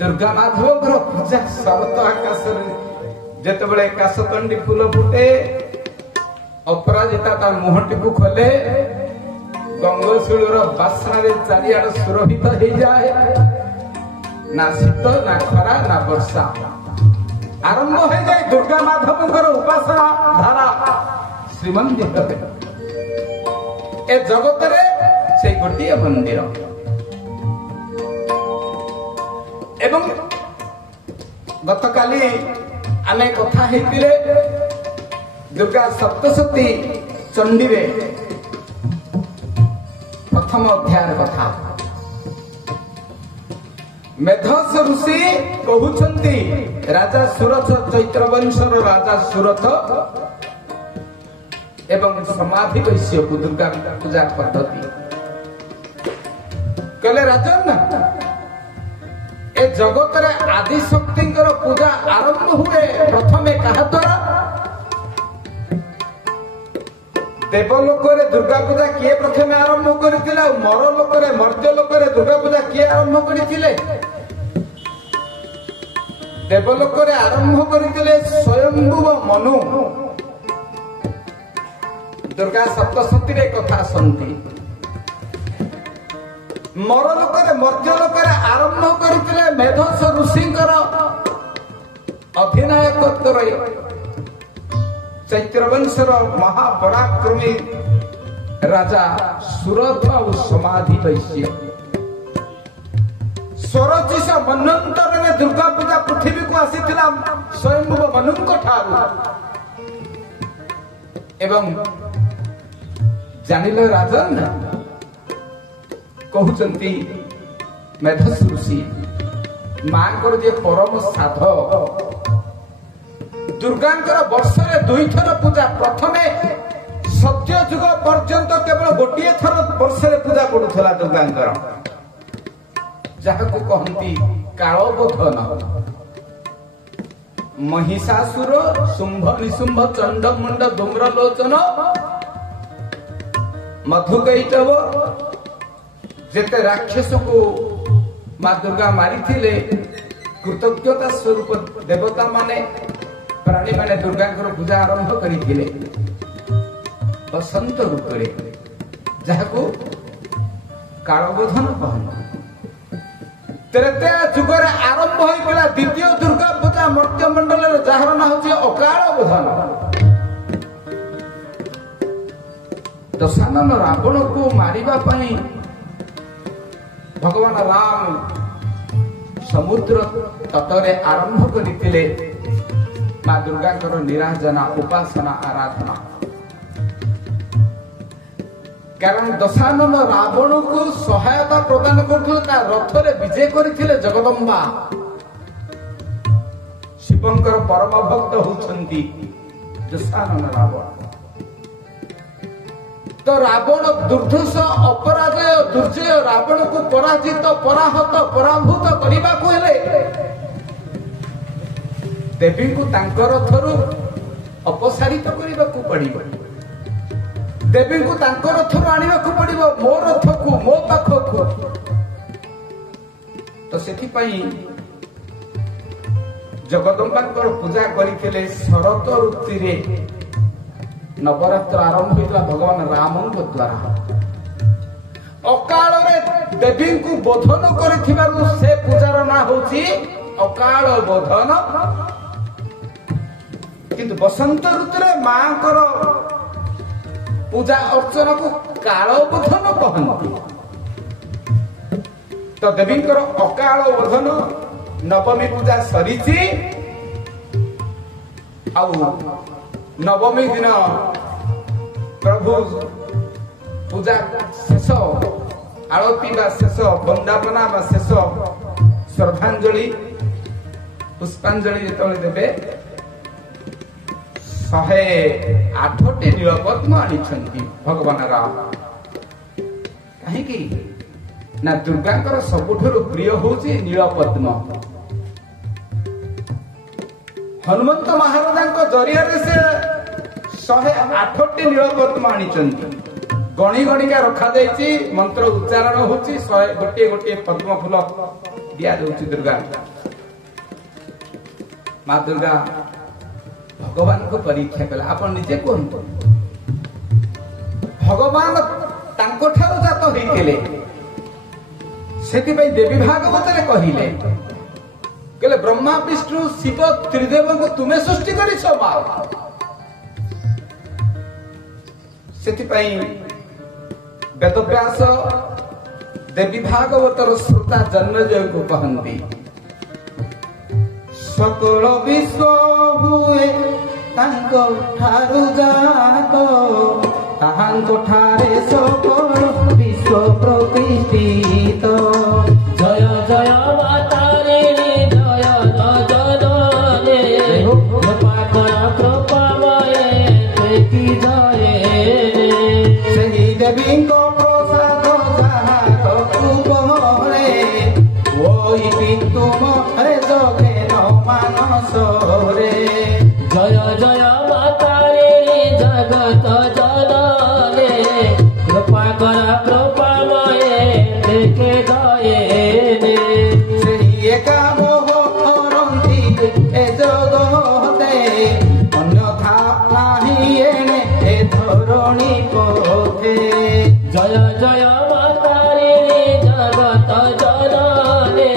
दुर्गा माधव पूजा शरत आकाश जिते काशतंडी फूल फुटे अपराजिता मुहटी को खोले गंगोशूल बासना चारिआड सुरभित हो जाए ना शीत ना खरा ना वर्षा आरंभ हो जाए दुर्गा माधव उपासना धारा श्रीमंदिर ए जगत से गोटे मंदिर एवं गतकाली आमे कथा हेतिले दुर्गा सप्तशती चंडी रे प्रथम अध्याय कथा मेधस ऋषि कहउछंती राजा सुरथ चैत्रवंशर राजा सुरथ एवं समाधि वैश्य को दुर्गा पूजा पद्धति कहले राजन ए जगत रे आदि शक्ति पूजा आरंभ हुए प्रथमे कहा द्वारा देवलोक रे दुर्गा पूजा किए प्रथमे आरंभ करथिला मरलोक रे मर्त्य लोक रे दुर्गा पूजा किए आरंभ करथिले देवलोक रे आरंभ करथिले स्वयंभुव मनु दुर्गा सप्तशती रे कथा सन्ति मरलोक रे मर्त्य लोक रे आरंभ करथिले मेधस ऋषिंकर अधिनायकत्व रे चैत्रवंशर महापराक्रमी राजा सुरथ और समाधि वैश्य 1600 मन्वंतर में दुर्गा पूजा पृथ्वी को आसीथिला स्वयंभुव मनुंक ठारू एवं जानिल राजन कहउचंती मेधस ऋषि मांकर जे परम साध दुर्गांकर वर्ष रे 2 थर पूजा प्रथमे सत्य युग पर्यंत केवल गोटे थर वर्ष रे पूजा पड़ुथला दुर्गांकर जहाको कहंती कालबोधन महिषासुर शुंभ निशुंभ चंड मुंड धूम्र लोचन मधुकैटव जेते राक्षस को मां दुर्गा मारी थिले कृतज्ञता स्वरूप देवता माने प्राणी माने दुर्गा पूजा आरंभ करिथिले बसंत रूप रे जहाको कालबोधन कहन त्रेता युग रे आरंभ होइला द्वितीय दुर्गा पूजा मर्त्य मंडल रे जहार ना होछि अकाल बोधन दशानन रावण को मारिबा पई भगवान राम समुद्र तटरे आरंभ करथिले मां दुर्गा निराजना उपासना आराधना कारण दशानन रावण को सहायता प्रदान करथिले रथ रे विजय करथिले जगदम्बा शिवंकर परम भक्त होछंती दशानन रावण तो रावण दुर्धर्ष अपराजय दुर्जय रावण को पराजित पराहत पराभूत करबा को हेले देवी को तांकर थरु अपसारित करबा को पड़िबो देवी को तांकर थरु आनिबा को पड़िबो मो रथ को मो पाख को तो सेथि पई जगदम्बाकर पूजा करिथिले शरत ऋतु रे नवरात्र आरंभ होता भगवान राम द्वारा अकाल रे देवी को बोधन करिथिबारु से पूजार ना होची अकाल बोधन किंतु बसंत ऋतु रे मांकर पूजा अर्चना को काल बोधन कहନ୍ତି तो देवींकर अकाल बोधन नवमी पूजा सरीची आउ नवमी दिन प्रभु पूजा शेष आरती बा शेष वंदना बा शेष श्रद्धांजलि पुष्पांजलि जेतले देबे 108 नीलपद्म आनिछंती भगवान राम काहे की ना दुर्गांकर सबुठुर प्रिय होची नीलपद्म हनुमंत महाराज जरिया से 108 नीलपद्म आनिचंती गणी गणिका रखा जाइए मंत्र उच्चारण होची गोटे गोटे पद्म फूल दिया जाउची दुर्गा माँ दुर्गा भगवान को परीक्षा कला आपण निजे कहतु भगवान तांको ठारो जात होइतिले सेति पई देवी भागवत रे कहिले कहले ब्रह्मा विष्णु शिव त्रिदेव को तुमे सृष्टि करिछ मां सेति पई वेदव्यास देवी भागवतर श्रोता जन्मजय को कहंती सकल विश्व हुए तांको ठारू जातो ताहांको ठारे सकल विश्व प्रतिष्ठित जय जय माता रे जय जनने कृपा कर कृपामय देखी जय सही देवी को प्रसाद जाहार उपहरे ओई तुम रे जगे मानस रे जय जय माता रे जगत जनने कृपा कर कृपामय देखे जय सेही एका मोह हरंती ए जगते अन्यथा नाही एने ए धरणी पथे जय जय माता रे जगत जनने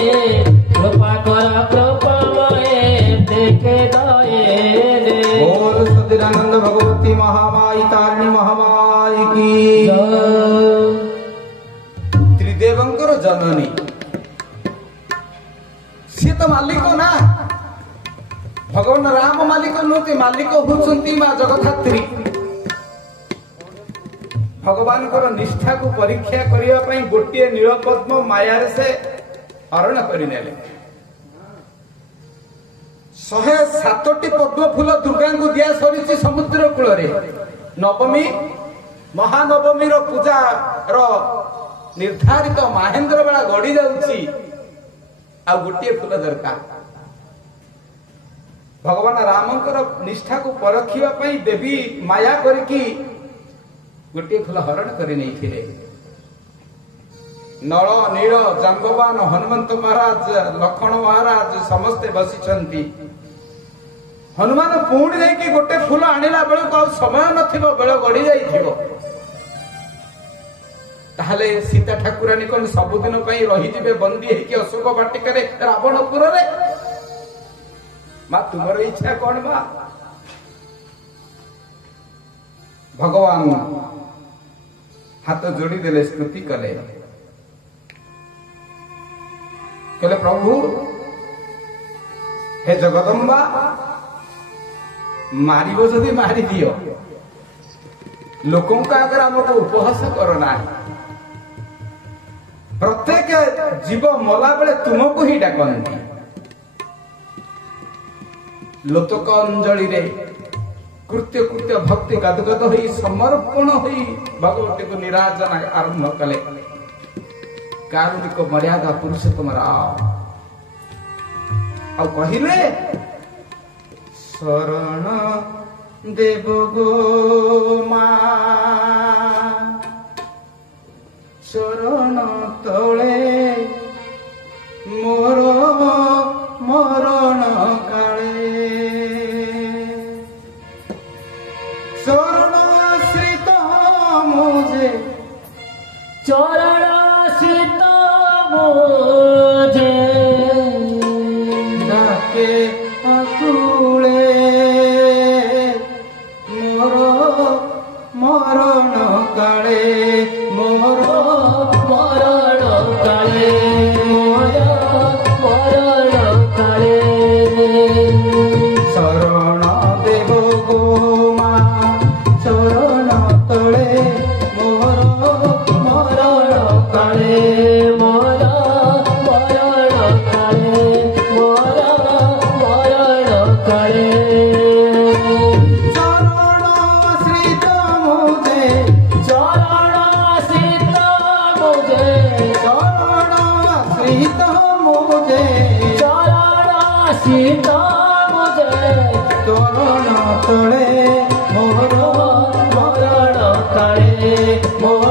कृपा कर कृपामय देखे दये बोल सच्चिदानंद भगवती महामाई तारिणी महामाई की त्रिदेवंकर जननी सी तो मालिक ना भगवान राम मालिक नुहति मालिक होउछंती मां जगद्धात्री भगवान को निष्ठा को परीक्षा करिया पई गोटिए नीलपद्म माया रे से हरण करि नेले 107टी पद्म फूल दुर्गा को दिया सरी समुद्र कूल रे नवमी महानवमी रो पूजा रो निर्धारित महेंद्र बेला गड़ी जाउची आ गोटिए फूल दरकार भगवान रामंकर निष्ठा को परखिया पई देवी माया करकी गोटिए फूल हरण करि नै थिले नल नील जांबवान हनुमंत महाराज लक्ष्मण महाराज समस्ते बसिछंती हनुमान पुणी देकी गोटे फूल आनिला बेले को समय नथिबो बेले गड़ी जाइथिबो ताहले सीता ठाकुरानी कोन सबुदिन पई रही जिबे बंदी हेकी अशोक बाटिका रे रावणपुर रे मा तुमर इच्छा कोन बा भगवान हाथ जोड़ी देले स्तुति कले कहले प्रभु हे जगदम्बा मारिबो जदि मारी दियो लोकों का अगर हमको उपहास करना प्रत्येक जीव मला बेले तुमको ही डाकंती लोतक अंजलि रे कृत्य कृत्य भक्ति गदगद होई समर्पण होई भगवती को निराजना आरंभ कले कारुणिक मर्यादा पुरुषोत्तम राम आ कहिले शरण देव गो मां शरण तले मोर मरण काले शरण आश्रित मुझे चरण आश्रित मुझे डाके अकुले मोर मरण काले मोर मरण काले मोर मरण काले शरण देव गो मां शरण तले मोर मरण काले मोर मरण काले मोर मरण काले शरण आश्रित मुझे चरण आश्रित मुझे शरण आश्रित मुझे चरण आश्रित मुझे चरण तले मोर मरण काले मोर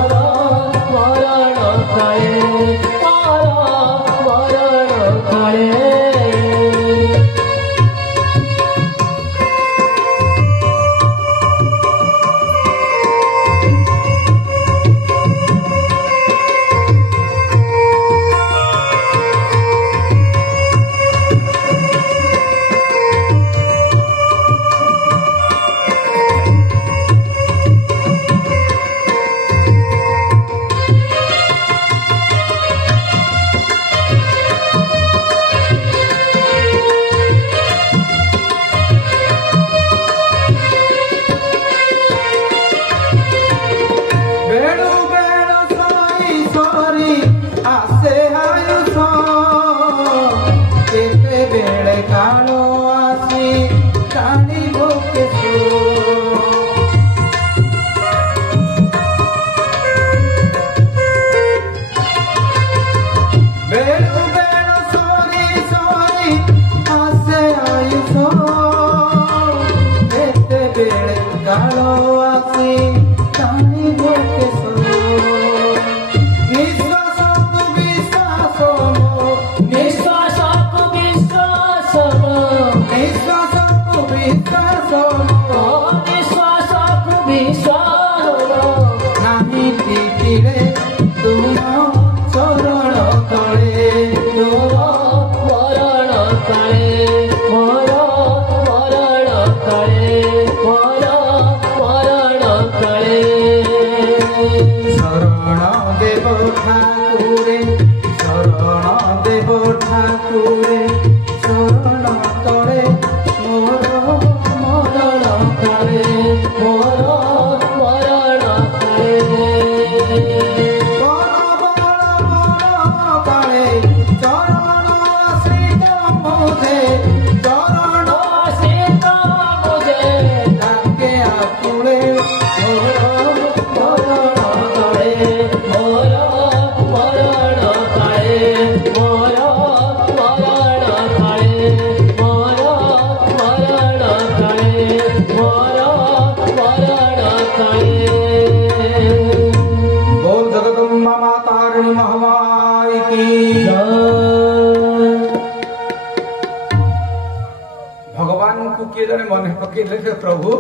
प्रभु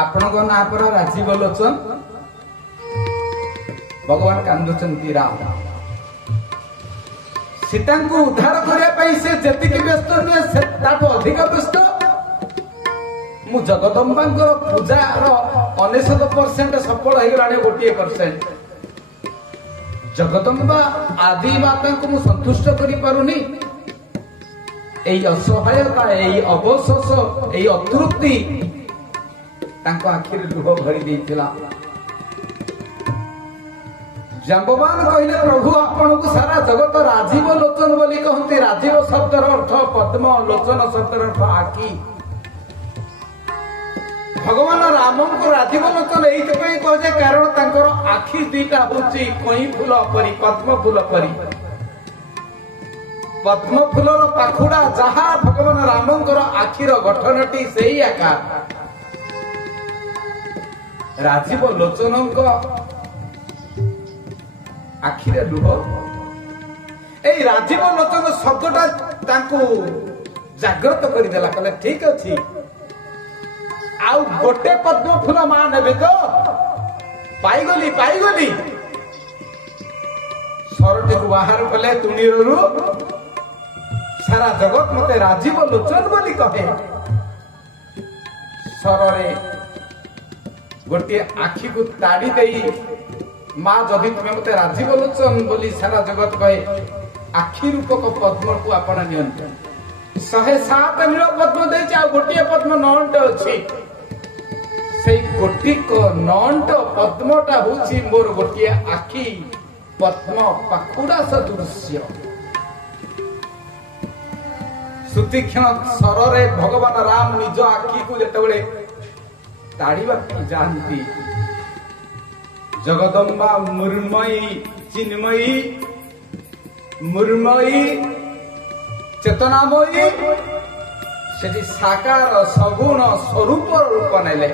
आपण ना पर राजीव लोचन भगवान कांदुचंती राम सीता को उद्धार करने से जति व्यस्त नुहे से अधिक व्यस्त मु जगदम्बा पूजार 99% सफल हो 1% जगदम्बा आदि माता को मु संतुष्ट करि पारुनी एई असहायता एई अवशोष एई अतृप्ति तांको आखिर लुह भरी देइथिला जाम्बवान कहले प्रभु आपण को सारा जगत राजीव लोचन बोली कहते राजीव शब्दर अर्थ पद्म लोचन शब्दर अर्थ आखि भगवान राम को राजीव लोचन एइते पई कहे कारण तांकर आखि दुईटा होची कई फूल परी पद्म फूल परी पद्म फूलर पाखुड़ा जहा भगवान रामंकर आखिर गठनटी से ही आकार राजीव लोचन आखिरे लुह ए राजीव लोचन शब्दटा तांको जागृत करदेला कहले ठीक अछि आउ गोटे पद्म फूल मा नेबे तो पाइगली सरटी को बाहर कले तुणीरू सारा जगत मते राजीव लोचन बोली कहे सर गोटे आखि को ताड़ी दे माँ जदि तुम्हें मते राजीव लोचन बोली सारा जगत कहे आखि रूपक पद्म को आपण नियंत्रण 107 नील पद्म दे गोटे पद्म 9 अच्छी से गोटिक 9 पद्मटा हूँ मोर गोटे आखि पद्म पाखुड़ा सदृश्य सुतीक्षण सर भगवान राम निज आखि को जिते ताड़ीबा जाती जगदम्बा मुर्मयी चिन्मयी मुर्मयी चेतनामयी से साकार सगुण स्वरूप रूप नेले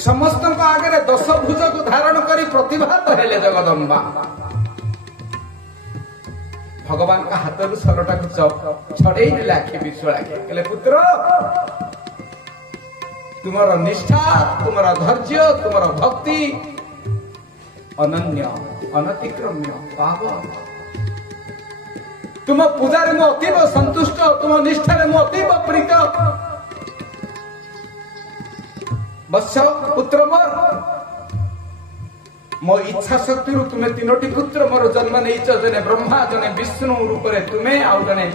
समस्त आगे 10 भुज को धारण कर प्रतिभात हेले जगदम्बा भगवान का हाथ सरटा को छड़े आखि विश्वास कहले पुत्र तुमर निष्ठा तुमर धैर्य तुमर भक्ति अनन्य अनतिक्रम्य पावन तुम पूजा मु अतीव संतुष्ट तुम निष्ठा मु अतीव प्रीत बत्स पुत्र मोर मो इच्छा शक्ति तुम्हें 3टी पुत्र मोर जन्म नहीं जने ब्रह्मा जने विष्णु रूप में तुम्हें आउ जने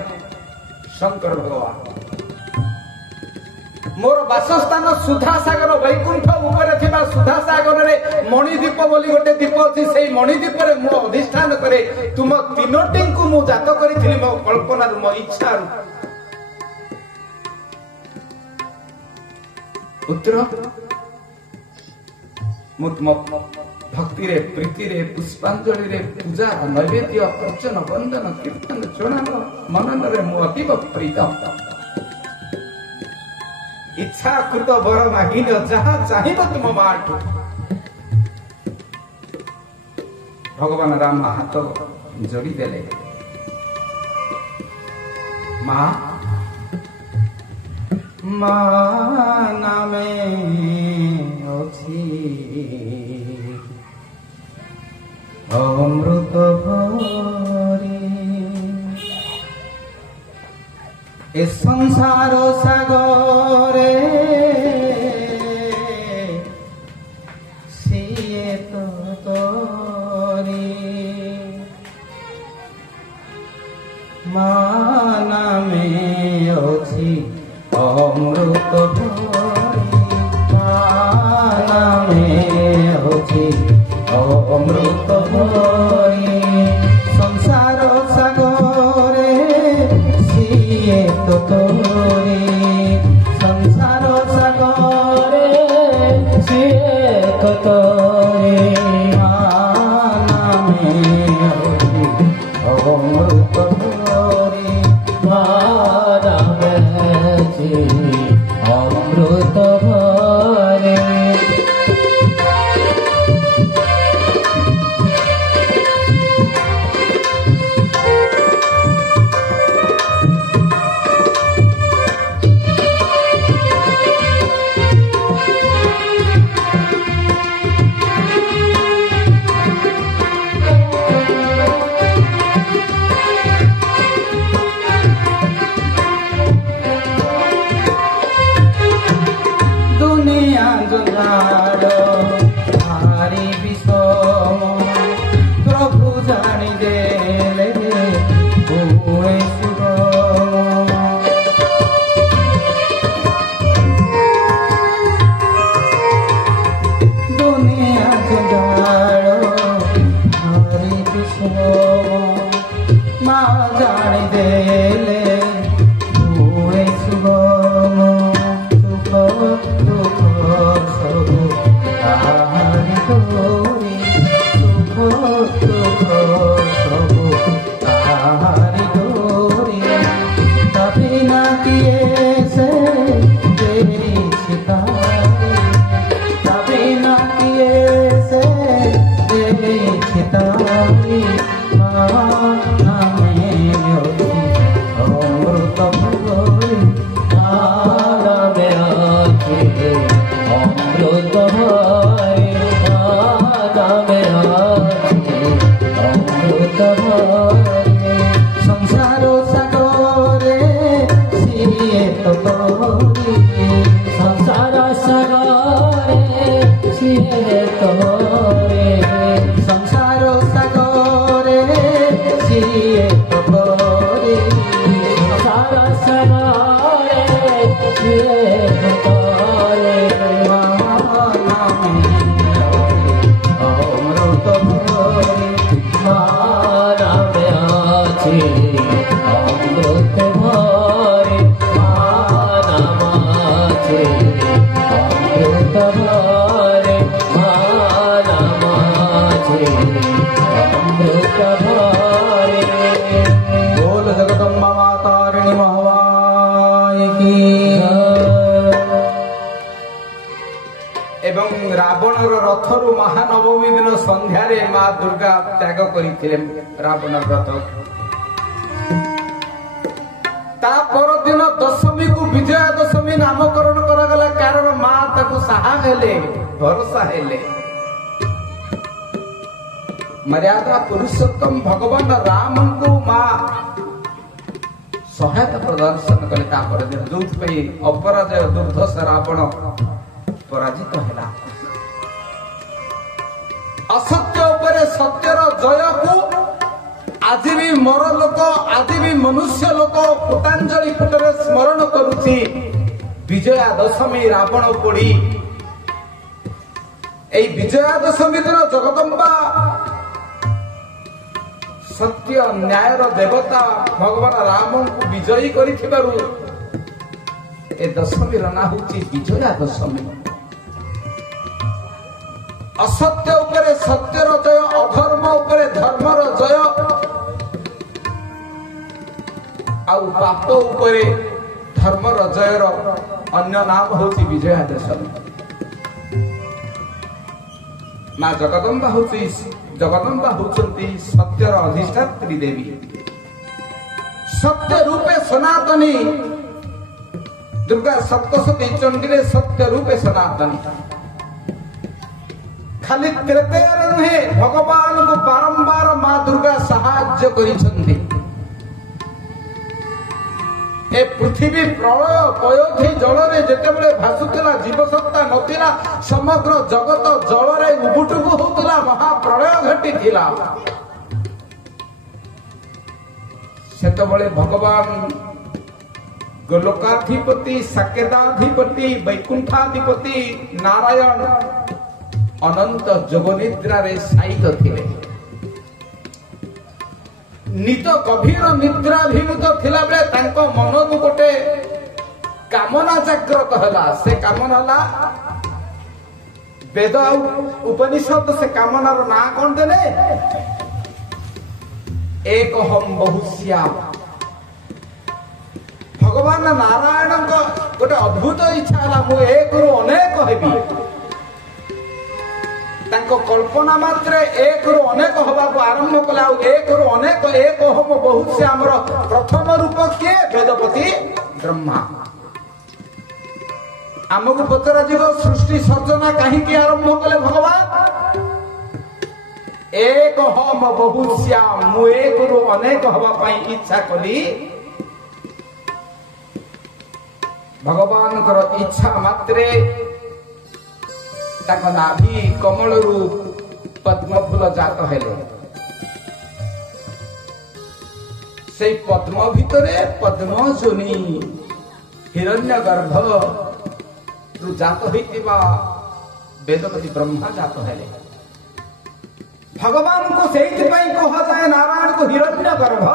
शंकर भगवान मोर वासस्थान सुधासागर वैकुंठ ऊपर थिबा सुधासागर रे मणिदीप बोली गोटे दीप अछि सेही मणिदीप रे मो अधिष्ठान करे तुम 3टी को मु जात करिथिली मो कल्पना मो इच्छा पुत्र मु तुम भक्ति रे प्रीति रे पुष्पांजलि रे पूजा नैवेद्य अर्चन वंदन कीर्तन चरण मनन रे मु अतीव प्रीत इच्छा कृत वर मागिन जहाँ चाहिए तुम माठ भगवान राम हाथ जोड़ी देले माँ नामे अछि अमृत भरी ए संसार सागरे सिए तो तोरी माना में अछि अमृत भरी माना में अछि अमृत भरी संसार सागरे सिए तो तोरी संसार सागरे सिए तो तोरी माना में अछि अमृत भरी माना में अछि अमृत भरी बोल जगदम्बा माता तारिणी महामाई की एवं ରଥରୁ ମହାନବମୀ ଦିନ ସନ୍ଧ୍ୟାରେ ମା ଦୁର୍ଗା ତ୍ୟାଗ କରିଥିଲେ ରାବଣ ବ୍ରତ। ତା ପରଦିନ ଦଶମୀକୁ ବିଜୟା ଦଶମୀ ନାମକରଣ କରାଗଲା, କାରଣ ମା ତାକୁ ସାହା ହେଲେ, ଭରସା ହେଲେ। ମର୍ଯ୍ୟାଦା ପୁରୁଷୋତ୍ତମ ଭଗବାନ ରାମଙ୍କୁ ମା ସହାୟତା ପ୍ରଦର୍ଶନ କଲେ ତା ପରଦିନ, ଯୋଉଥିପାଇଁ ଅପରାଜୟ ଦୁର୍ଦ୍ଧର୍ଷ ରାବଣ ପରାଜିତ ହେଲା। ଅସତ୍ୟ ଉପରେ ସତ୍ୟର ଜୟକୁ ଆଜି ବି ମର ଲୋକ, ଆଜି ବି ମନୁଷ୍ୟ ଲୋକ ପୁଷ୍ପାଞ୍ଜଳି ପୁଟରେ ସ୍ମରଣ କରୁଛି। ବିଜୟା ଦଶମୀ ରାବଣ ପୋଡ଼ି, এই বিজয়া দশমী দিন জগদম্বা সত্য ন্যায়ের দেবতা ভগবান রামଙ୍କୁ বিজয়ী କରିଥିବାରୁ ଏ ଦଶମୀର ନାଁ ହେଉଛି ବିଜୟା ଦଶମୀ। ଅସତ୍ୟ ଉପରେ ସତ୍ୟର ଜୟ, ଅଧର୍ମ ଉପରେ ଧର୍ମର ଜୟ, ଆଉ ପାପ ଉପରେ ଧର୍ମର ଜୟର ଅନ୍ୟ ନାମ ହେଉଛି ବିଜୟା ଦଶମୀ। ମା ଜଗଦମ୍ବା ହଉଛନ୍ତି ସତ୍ୟର ଅଧିଷ୍ଠାତ୍ରୀ ଦେବୀ। ସତ୍ୟ ରୂପେ ସନାତନୀ ଦୁର୍ଗା ସପ୍ତଶତୀ ଚଣ୍ଡୀରେ ସତ୍ୟ ରୂପେ ସନାତନୀ। ଖାଲି ତ୍ରେତୟାରେ ନୁହେଁ, ଭଗବାନଙ୍କୁ ବାରମ୍ବାର ମା ଦୁର୍ଗା ସାହାଯ୍ୟ କରିଛନ୍ତି। ଏ ପୃଥିବୀ ପ୍ରଳୟ ପୟୋଧି ଜଳରେ ଯେତେବେଳେ ଭାସୁଥିଲା, ଜୀବସତ୍ତା ନଥିଲା, ସମଗ୍ର ଜଗତ ଜଳରେ ଉବୁଟୁବୁ ହଉଥିଲା, ମହାପ୍ରଳୟ ଘଟିଥିଲା। ସେତେବେଳେ ଭଗବାନ ଗୋଲୋକାଧିପତି, ସାକେତାଧିପତି, ବୈକୁଣ୍ଠାଧିପତି ନାରାୟଣ ଅନନ୍ତ ଯୋଗନିଦ୍ରାରେ ଶାୟିତ ଥିଲେ। ନିଦ ଗଭୀର ନିଦ୍ରାଭିମୁଖ ଥିଲାବେଳେ ତାଙ୍କ ମନକୁ ଗୋଟେ କାମନା ଜାଗ୍ରତ ହେଲା। ସେ କାମନା ହେଲା ବେଦ ଆଉ ଉପନିଷଦ। ସେ କାମନାର ନାଁ କଣ ଦେଲେ? ଏକହମ୍ ବହୁଶ୍ୟାମ। ଭଗବାନ ନାରାୟଣଙ୍କ ଗୋଟେ ଅଦ୍ଭୁତ ଇଚ୍ଛା ହେଲା, ମୁଁ ଏକରୁ ଅନେକ ହେବି। ତାଙ୍କ କଳ୍ପନା ମାତ୍ରେ ଏକରୁ ଅନେକ ହବାକୁ ଆରମ୍ଭ କଲେ। ଆଉ ଏକରୁ ଅନେକ, ଏକ ହବ ବହୁତ। ଆମର ପ୍ରଥମ ରୂପ କିଏ? ବେଦପତି ବ୍ରହ୍ମା। ଆମକୁ ପଚରାଯିବ ସୃଷ୍ଟି ସର୍ଜନା କାହିଁକି ଆରମ୍ଭ କଲେ ଭଗବାନ? ଏକ ହମ ବହୁଶ୍ୟାମ, ମୁଁ ଏକରୁ ଅନେକ ହବା ପାଇଁ ଇଚ୍ଛା କଲି। ଭଗବାନଙ୍କର ଇଚ୍ଛା ମାତ୍ରେ ତାଙ୍କ ନାଭି କମଳରୁ ପଦ୍ମ ଫୁଲ ଜାତ ହେଲେ। ସେଇ ପଦ୍ମ ଭିତରେ ପଦ୍ମଜୋନି ହିରଣ୍ୟ ଗର୍ଭରୁ ଜାତ ହୋଇଥିବା ବେଦପତି ବ୍ରହ୍ମା ଜାତ ହେଲେ। ଭଗବାନଙ୍କୁ ସେଇଥିପାଇଁ କୁହାଯାଏ ନାରାୟଣଙ୍କୁ ହିରଣ୍ୟ ଗର୍ଭ।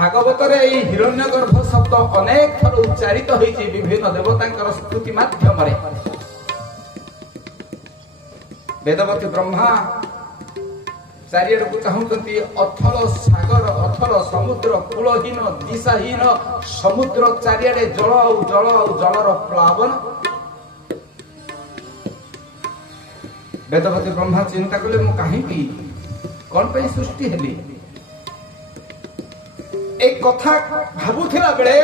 ଭାଗବତରେ ଏହି ହିରଣ୍ୟ ଗର୍ଭ ଶବ୍ଦ ଅନେକ ଥର ଉଚ୍ଚାରିତ ହୋଇଛି ବିଭିନ୍ନ ଦେବତାଙ୍କର ସ୍ତୁତି ମାଧ୍ୟମରେ। ବେଦପତି ବ୍ରହ୍ମା ଚାରିଆଡକୁ ଚାହୁଁଛନ୍ତି, ଅଥଳ ସାଗର, ଅଥଳ ସମୁଦ୍ର, କୂଳହୀନ ଦିଶାହୀନ ସମୁଦ୍ର, ଚାରିଆଡେ ଜଳ ଆଉ ଜଳ ଆଉ ଜଳର ପ୍ଳାବନ। ବେଦପତି ବ୍ରହ୍ମା ଚିନ୍ତା କଲେ, ମୁଁ କାହିଁକି, କଣ ପାଇଁ ସୃଷ୍ଟି ହେଲି? এই কথা ভাবুথিলা বেড়ে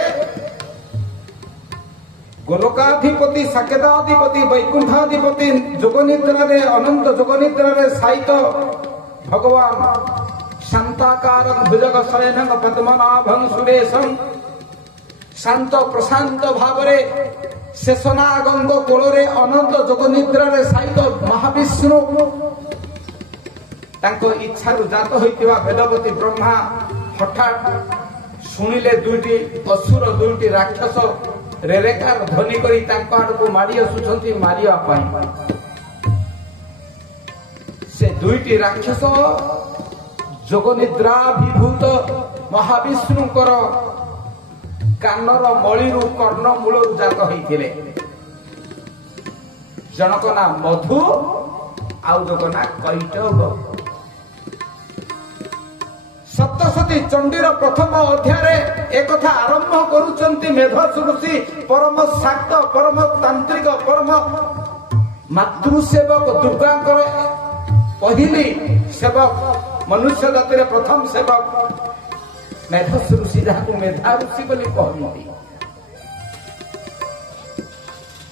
গোলকাধিপতি, সাকেতাধিপতি, বৈকুণ্ঠাধিপতি যোগনিদ্রারে, অনন্ত যোগনিদ্রারে শায়িত ভগবান শান্তাকারং ভুজগ শয়নং পদ্মনাভং সুরেশং, শান্ত প্রশান্ত ভাবরে শেষনাগঙ্গ কোଳରେ ଅନନ୍ତ ଯୋଗନିଦ୍ରାରେ ଶାୟିତ ମହାବିଷ୍ଣୁ ତାଙ୍କ ଇଚ୍ଛାରୁ ଜାତ ହୋଇଥିବା ବେଦପତି ବ୍ରହ୍ମା ହଠାତ୍ ଶୁଣିଲେ ଦୁଇଟି ଅସୁର, ଦୁଇଟି ରାକ୍ଷସ ରେରେକାର ଧ୍ୱନି କରି ତାଙ୍କ ଆଡକୁ ମାଡ଼ି ଆସୁଛନ୍ତି ମାରିବା ପାଇଁ। ସେ ଦୁଇଟି ରାକ୍ଷସ ଯୋଗନିଦ୍ରାଭିଭୂତ ମହାବିଷ୍ଣୁଙ୍କର କାନର ମଳିରୁ, କର୍ଣ୍ଣ ମୂଳରୁ ଜାତ ହୋଇଥିଲେ। ଜଣକ ନା ମଧୁ, ଆଉ ଜଣକ ନା କୈଟବ। ସପ୍ତ ସପ୍ତଶତୀ ଚଣ୍ଡୀର ପ୍ରଥମ ଅଧ୍ୟାୟରେ ଏକଥା ଆରମ୍ଭ କରୁଛନ୍ତି ମେଧସ ଋଷି, ପରମ ଶାକ୍ତ, ପରମ ତାନ୍ତ୍ରିକ, ପରମ ମାତୃସେବକ, ଦୁର୍ଗାଙ୍କର ପହିଲି ସେବକ, ମନୁଷ୍ୟ ଜାତିର ପ୍ରଥମ ସେବକ ମେଧସ ଋଷି, ଯାହାକୁ ମେଧା ଋଷି ବୋଲି କହନ୍ତି।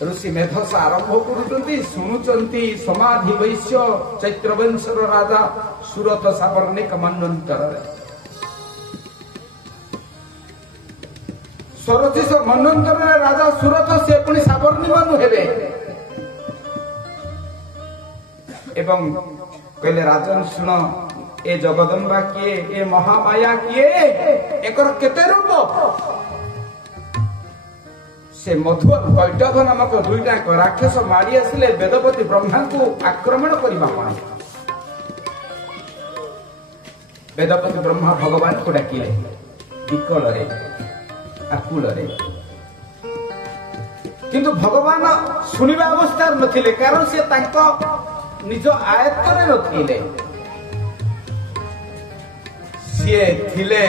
ଋଷି ମେଧସ ଆରମ୍ଭ କରୁଛନ୍ତି, ଶୁଣୁଛନ୍ତି ସମାଧି ବୈଶ୍ୟ ଚୈତ୍ରବଂଶର ରାଜା ସୁରଥ ସାବର୍ଣ୍ଣିକ ମନ୍ୱନ୍ତରରେ। ଷୋଡ଼ଶ ମନ୍ୱନ୍ତରରେ ରାଜା ସୁରଥ, ସେ ପୁଣି ସାବର୍ଣ୍ଣୀ ମନୁ ହେବେ। ଏବଂ କହିଲେ ରାଜନ ଶୁଣ, ଏ ଜଗଦମ୍ବା କିଏ, ଏ ମହାମାୟା କିଏ, ଏକର କେତେ ରୂପ? ସେ ମଧୁ କୈଟଭ ନାମକ ଦୁଇଟାଙ୍କ ରାକ୍ଷସ ମାଡ଼ି ଆସିଲେ ବେଦପତି ବ୍ରହ୍ମାଙ୍କୁ ଆକ୍ରମଣ କରିବା ପାଇଁ। ବେଦପତି ବ୍ରହ୍ମା ଭଗବାନଙ୍କୁ ଡାକିଲେ ବିକଳରେ, ଆକୁଳରେ, କିନ୍ତୁ ଭଗବାନ ଶୁଣିବା ଅବସ୍ଥାରେ ନଥିଲେ, କାରଣ ସେ ତାଙ୍କ ନିଜ ଆୟତ୍ତରେ ନଥିଲେ। ସିଏ ଥିଲେ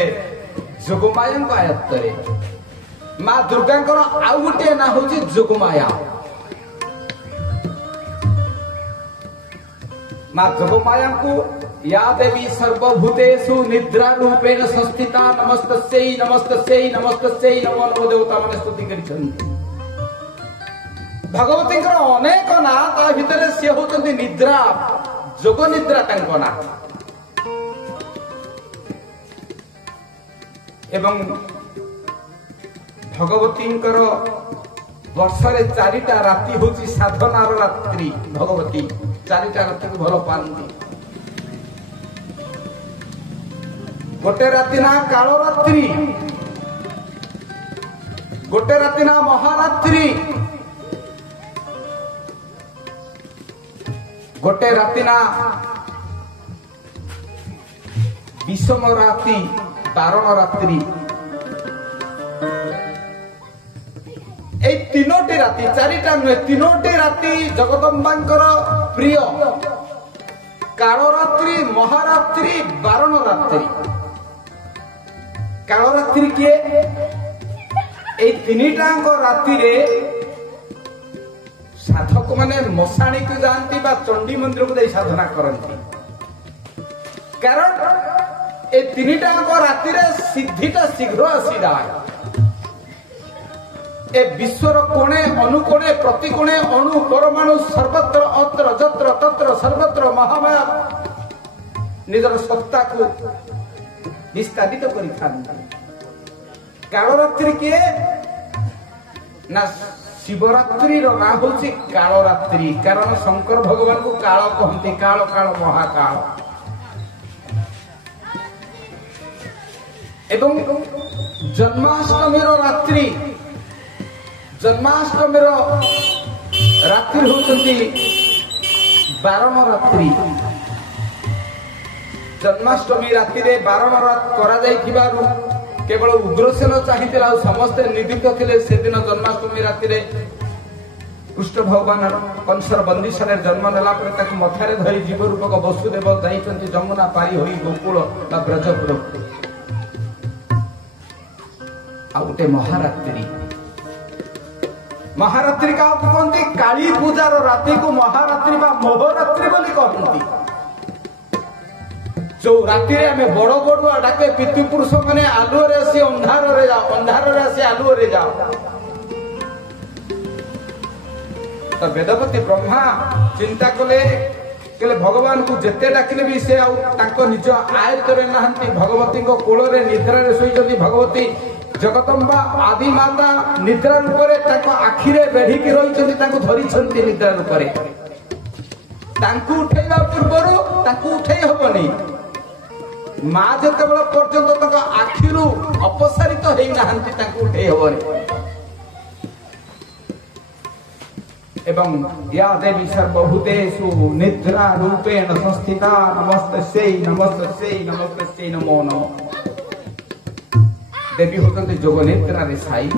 ଯୋଗମାୟାଙ୍କ ଆୟତ୍ତରେ। ମା ଦୁର୍ଗାଙ୍କର ଆଉ ଗୋଟିଏ ନାଁ ହଉଛି ଯୋଗମାୟା। ମା ଯୋଗମାୟାଙ୍କୁ ୟା ଦେବୀ ସର୍ବଭୂତେଷୁ ନିଦ୍ରା ରୂପେଣ ସଂସ୍ଥିତା ନମସ୍ତସ୍यै ନମସ୍ତସ୍यै ନମସ୍ତସ୍यै ନମୋ ନମୋ ଦେବତା ମାନେ ସ୍ତୁତି କରିଛନ୍ତି। ଭଗବତୀଙ୍କର ଅନେକ ନାଁ, ତା ଭିତରେ ସିଏ ହଉଛନ୍ତି ନିଦ୍ରା, ଯୋଗ ନିଦ୍ରା ତାଙ୍କ ନାଁ। ଏବଂ ଭଗବତୀଙ୍କର ବର୍ଷରେ 4ଟା ରାତି ହଉଛି ସାଧନାର ରାତ୍ରି। ଭଗବତୀ 4ଟା ରାତିକୁ ଭଲ ପାଆନ୍ତି। ଗୋଟେ ରାତି ନା କାଳରାତ୍ରି, ଗୋଟେ ରାତି ନା ମହାରାତ୍ରି, ଗୋଟେ ରାତି ନା ବିଷମ ରାତି, ବାରଣ ରାତ୍ରି। এই 3টি রাতি, 4টা নয়, 3টি রাতি জগদম্বাঙ্কর প্রিয়। কালরাত্রি, মহারাত্রি, বারণ রাত্রি। কালরাত্রি কিয়ে? এই 3টাঙ্ক রাতিরে সাধক মানে মশাণীକୁ যাଆନ୍ତି বা চণ্ডী মন্দিরକୁ যাই সাধনা କରନ୍ତି। কারণ এই 3টাঙ্ক রাতিরে সিদ্ধিটা শীঘ্র আসিযায়। ए विश्वर कोणे अनुकोणे प्रतिकोणे अणु परमाणु सर्वत्र अत्र जत्र तत्र सर्वत्र महामाया निजर सत्ता को विस्तारित करिथाନ୍ତି। कालरात्रि किए ना शिवरात्रि रो ना होची कालरात्रि, कारण शंकर भगवान को काल कहते, काल काल महाकाल। एवं जन्माष्टमी रो रात्रि, जन्माष्टमी रात्रि होती बारण रात्रि। जन्माष्टमी राति बारण रात करा केवल उग्रसेन चाहिए, समस्ते निदित थे से दिन जन्माष्टमी राति कृष्ण भगवान कंसर बंदिशान जन्म नेला मथारे धरी जीव रूपक वसुदेव जाइछन्ति जमुना पारी होई गोकुल बा ब्रजपुर। आ गोटे महारात्रि, महारात्रि का कहते काली पूजार राति को महारात्रि बा मोहरात्रि बोली कहते। जो राति आम बड़ बड़ुआ डाके पितृपुरुष मैंने आलुअरे आसी अंधारे जाओ, अंधारे आसी आलुअरे जाओ। तो वेदपति ब्रह्मा चिंता कले भगवान को जेते डाकिले भी से निज आयत्तरे नाहंती। भगवती कोल निद्रा शोई भगवती जगदम्बा आदि माता निद्रा रूपरे आखिरे बेढ़ी रही धरी निद्रा रूपरे। उठेगा पूर्वर उठे हबनी, माँ जिते पर्यंत आखिरू अपसारित होना उठे हबनी। एवं या देवी सर्वभूतेषु निद्रा रूपेण संस्थिता नमस्तस्यै नमस्तस्यै नमस्तस्यै नमो नमः। देवी होते जोगनेत्रा रे साई।